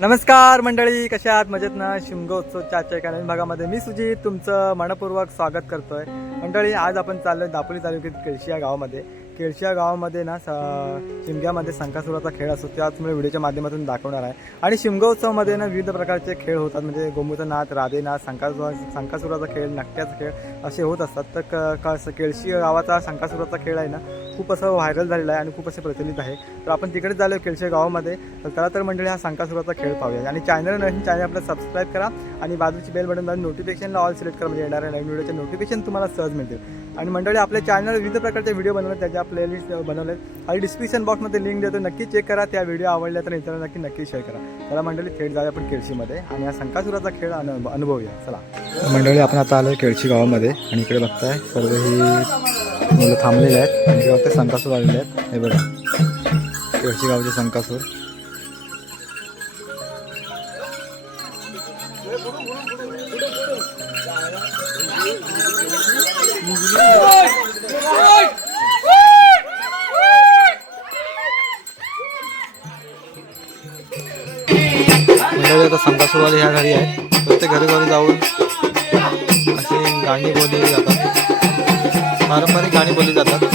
नमस्कार मंडळी, कशा आहात? मजेत ना? शिमगोत्सवच्या आजच्या एका नवीन भागामध्ये मी सुजित तुमचं मनपूर्वक स्वागत करतोय. मंडळी, आज आपण चाललोय दापोली तालुक्यात केळशी या गावामध्ये. केळशी या गावामध्ये ना शिमग्यामध्ये संकासुराचा खेळ असतो, त्याच तुम्हाला व्हिडिओच्या माध्यमातून दाखवणार आहे. आणि शिमगोत्सवमध्ये ना विविध प्रकारचे खेळ होतात, म्हणजे गोमूचा नाच, राधे नाच, संकासुराचा खेळ, नकट्याचा खेळ असे होत असतात. तर केळशी गावाचा संकासुराचा खेळ आहे ना खूप असं व्हायरल झालेला आहे आणि खूप असे प्रचलित आहे. तर आपण तिकडे झालो केळशी गावामध्ये. तर चला तर मंडळी, हा संकासुराचा खेळ पाहूया. आणि चॅनल आपलं सबस्क्राईब करा आणि बाजूची बेल बटन दाबून नोटिफिकेशनला ऑल सिलेक्ट करा, म्हणजे येणाऱ्या नवीन व्हिडिओचे नोटिफिकेशन तुम्हाला सहज मिळतील. आणि मंडळी, आपल्या चॅनलवर विविध प्रकारचे व्हिडिओ बनवले, त्याच्या प्लेलिस्ट बनवले आणि डिस्क्रिप्शन बॉक्समध्ये लिंक देतो, नक्की चेक करा. त्या व्हिडिओ आवडल्या तर इतरांना नक्की शेअर करा. चला मंडळी, थेट जाऊया आपण केळशीमध्ये आणि हा संकासुराचा खेळ अनुभवूया. चला मंडळी, आपण आता आलो केळशी गावामध्ये आणि इकडे बघताय सर्व ही मुलं थांबलेले आहेत आणि इकडे बघताय संकासूर आलेले आहेत. हे बघा, केळशी गावचे संकासूर. आता संकासूरवाले ह्या घरी आहेत. प्रत्येक घरी जाऊन अशी गाणी बोलली जातात, पारंपरिक गाणी बोलली जातात.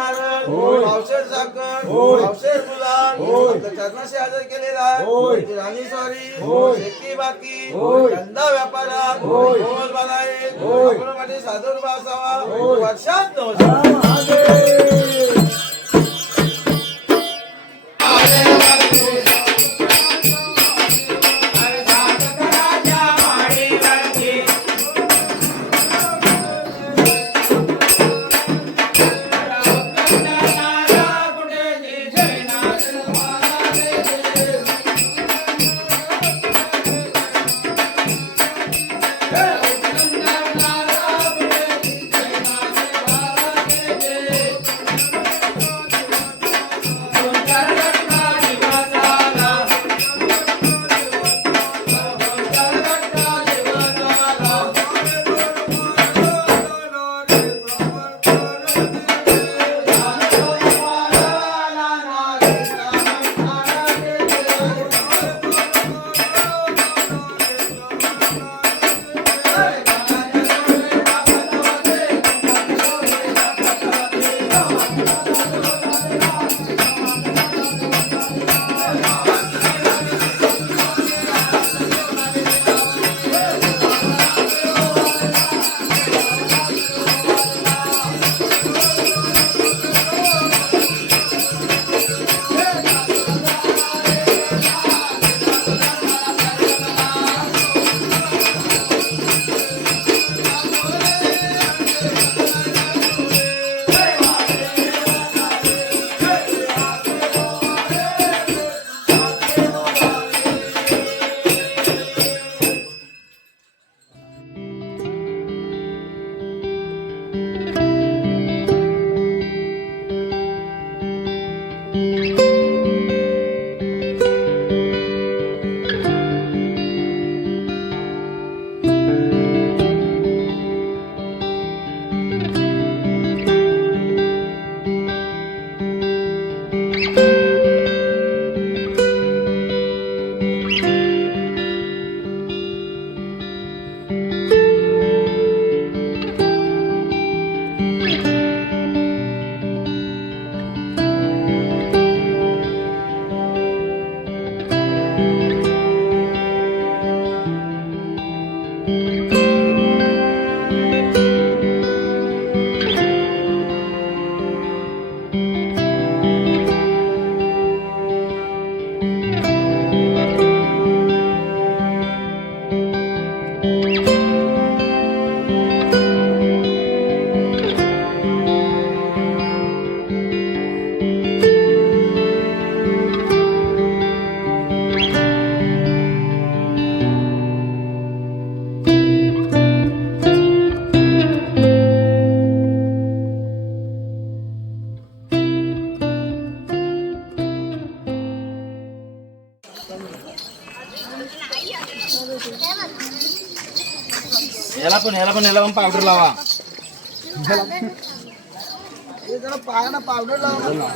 नारळ पावशेर साखर पावशेर गुलाब आपल्या चरणाशी हजर केलेला आहे राणी सॉरी शेकी बाकी धंदा व्यापारात बोल बनाये आपल्यासाठी साधूर असावा वर्षात याला पण पावडर लावा. पायाला पावडर लावा.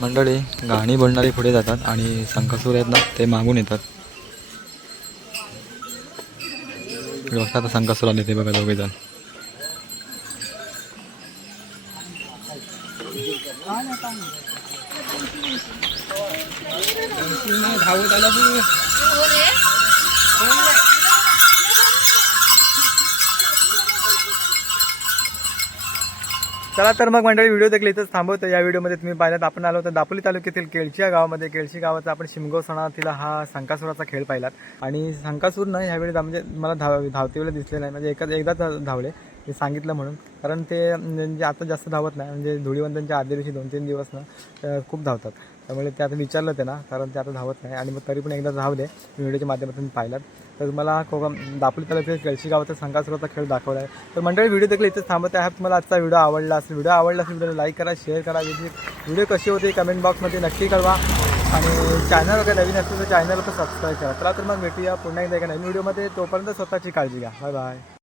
मंडळी गाणी बोलणारी पुढे जातात आणि संकासूर आहेत ना ते मागून येतात. बघता आता संकासूर आले ते बघा दोघे जण. चला तर मग मंडळी व्हिडिओ देखील इथंच थांबवतो. या व्हिडिओमध्ये तुम्ही पाहिलात आपण आलो तर दापोली तालुक्यातील केळशी या गावामध्ये. केळशी गावाचा आपण शिमगो सणातील हा संकासुराचा खेळ पाहिलात. आणि संकासूर ना ह्यावेळी म्हणजे मला धावते वेळेला दिसले नाही, म्हणजे एकदाच धावले ते सांगितलं म्हणून. कारण ते म्हणजे आता जास्त धावत नाही, म्हणजे धुळीवंदनच्या आदल्या दिवशी 2-3 दिवस ना खूप धावतात. त्यामुळे ते आता विचारलं ते ना, कारण ते आता धावत नाही. आणि मग तरी पण एकदा धावले व्हिडिओच्या माध्यमातून पाहिलात. तर मला दापोली तालुक्यात केळशी गावाचा संकासुराचा खेळ दाखवला आहे. तर मंडळी व्हिडिओ देखील इथेच थांबत आहे. तुम्हाला आजचा व्हिडिओ आवडला असेल, व्हिडिओ लाईक करा, शेअर करा. व्हिडिओ कशी होते कमेंट बॉक्समध्ये नक्की कळवा. आणि चॅनल वगैरे नवीन असेल तर चॅनलला तर सबस्क्राईब करा. चला तर मग भेटूया पुन्हा एकदा एका नवीन व्हिडिओमध्ये. तोपर्यंत स्वतःची काळजी घ्या. Bye bye.